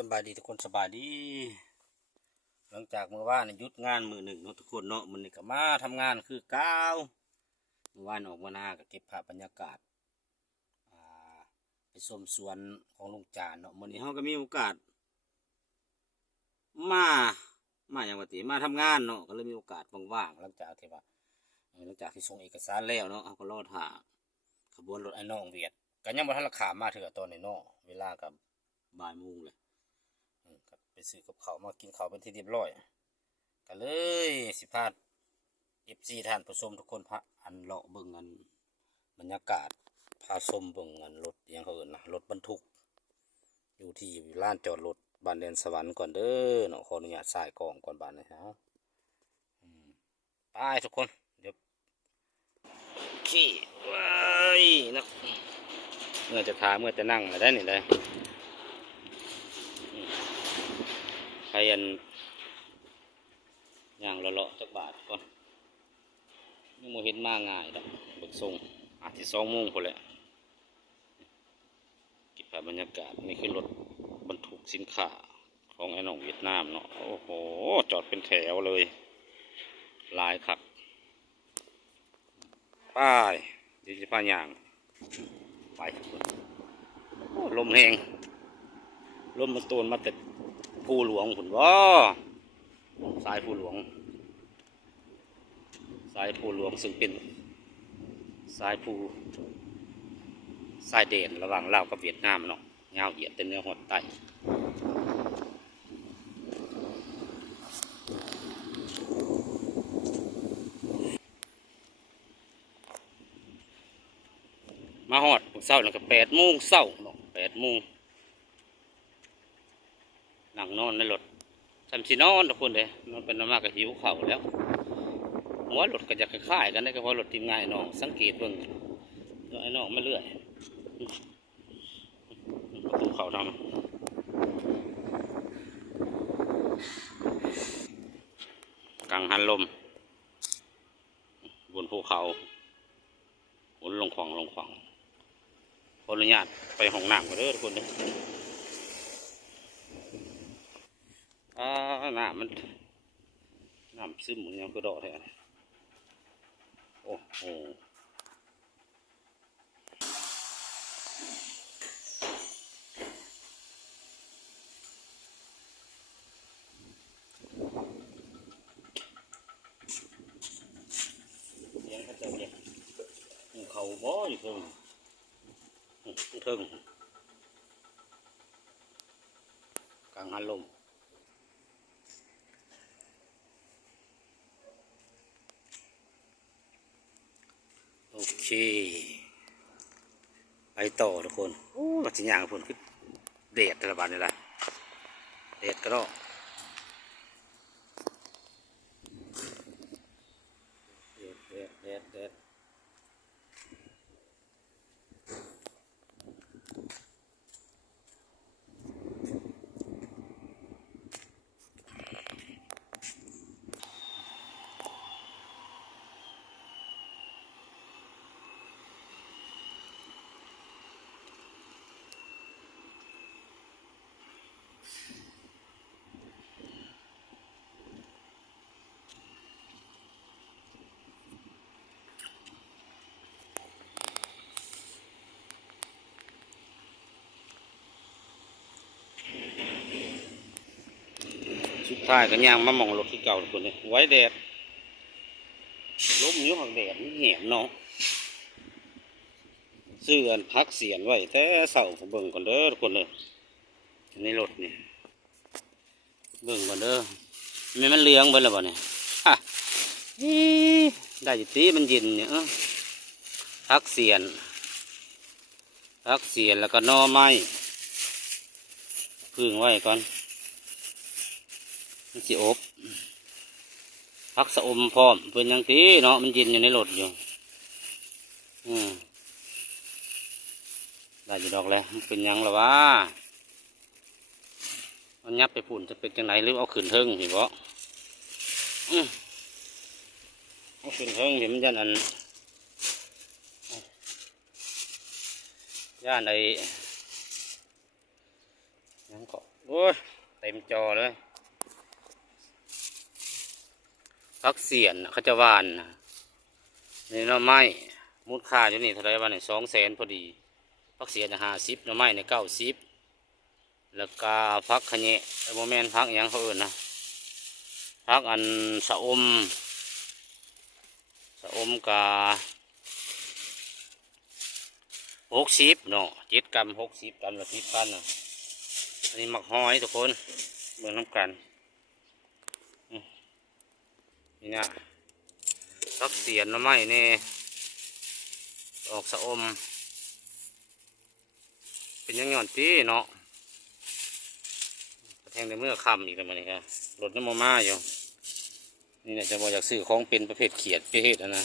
สบายดีทุกคนสบายดีหลังจากเมื่อวานหยุดงานมือหนึ่งเนาะทุกคนเนาะมันนี่ก็มาทำงานคือก้าวเมื่อวานออกมาหน้าก็เก็บภาพบรรยากาศไปชมสวนของลุงจานเนาะมันนี้เขาก็มีโอกาสมาอย่างปกติมาทำงานเนาะก็เลยมีโอกาสว่างๆหลังจากที่ส่งเอกสารแล้วเนาะเขาก็รอถ่าขบวนรถไอ้น้องเวียดก็ยังบ่ทันราคามาเถอะตอนนี้เนาะเวลากับบ่ายโมงเลยไปซื้อกับเขามากินเขาเป็นที่เรียบร้อยก็เลยสิพาFCท่านผู้ชมทุกคนพระอันเลาะเบิ่งอันบรรยากาศพาชมเบิ่งอันรถยังเขาเอิ้นนะรถบรรทุกอยู่ที่ลานจอดรถบ้านแดนสวรรค์ก่อนเด้อเนาะขออนุญาตสายกล่องก่อนบ้านนะฮะไปทุกคนเดี๋ยวขี่ไว้นะเมื่อจะทาเมื่อจะนั่งมาได้นี่เลยใครอันย่างเลาะๆจักบาทก่อนยังโมเห็นมาง่ายดอกเบิกทรงอาจจะ20:00คนแหละเก็บภาพบรรยากาศนี่คือรถบรรทุกสินค้าของไอ้น้องเวียดนามเนาะโอ้โหจอดเป็นแถวเลยหลายขับป้ายดิจิพาย่างไปลมแรงลมมันตูนมาแต่ภูหลวงคุณว่าสายภูหลวงซึ่งเป็นสายเด่นระหว่างลาวกับเวียดนามเนาะยาวเหยียดเต็มเนื้อหดไตมาหอดเช้าแล้วก็8:00เช้าเนาะ8:00นั่งนอนในรถทำสินอนทุกคนเลยมันเป็นมากกับหิวเข่าแล้วหัวรถก็จะคล้ายๆกันได้ก็เพราะรถทีมงานน้องสังเกตเบิ่งไอ้น้องมาเรื่อยประตูเขาทำกังหันลมบนภูเขาบนลงขวางขออนุญาตไปห้องน้ำกันเด้อทุกคนเลยน้ำซึมเหมือนยังกระโดดเลยโอ้โหยังเขาจะเก็บเขาบ่อยู่เพิ่งกังหันลมโอเคไปต่อทุกคนโอ้ปัจจัยอย่างทุกคนคือเดดระบาดนี่แหละเดดก็รอเดดสุดท้ายก็ย่างมามองรถที่เก่าทุกคนเลยไว้แดดล้มนิ้วหักแดดแหงเนาะเสื่อนพักเสียนไว้แต่เสาผมเบิ่งก่อนเด้อทุกคนเลยในรถนี่เบิ่งก่อนเด้อมันเลี้ยงไปแล้วบ่เนี่ยได้จิตีมันเย็นเนี่ยพักเสียนแล้วก็นอไม้พึ่งไว้ก่อนมันสิอบพักสะอมพร้อมเป็นยังตีเนาะมันเย็นอยู่ในรถอยู่ได้อยู่ดอกแล้วเป็นยังหรอวะมันยับไปฝุ่นจะเป็นจังไหนหรือเอาขืนเทิงเห็นบ่เอาขืนเทิงเห็นมันยันอันย่านไอ้ยังเกาะ โอ้ยเต็มจอเลยพักเสียนน่ะเขาจะหวานน่ะนี่หน่อไม้มูลค่าอยู่นี่เท่าไรบ้างเนี่ย200,000พอดีพักเสียน50หน่อไม้เนี่ย90แล้วก็พักขะแยะไอ้โมแมนพักหยังเขาเอื่นนะพักอันสะอมกา60เนาะ7 กรัม60 กรัมละ10,000น่ะอันนี้หมักหอยทุกคนเมืองน้ำกันนี่นะพักเสียนหน่อไม้เนี่ยออกสะอมเป็นยังหย่อนตีเนาะแทงในเมื่อคำอีกแล้วมันนี่ครับรถน้ำมาอยู่นี่เนี่ยจะบอกอยากซื้อของเป็นประเภทเขียดประเภทนะ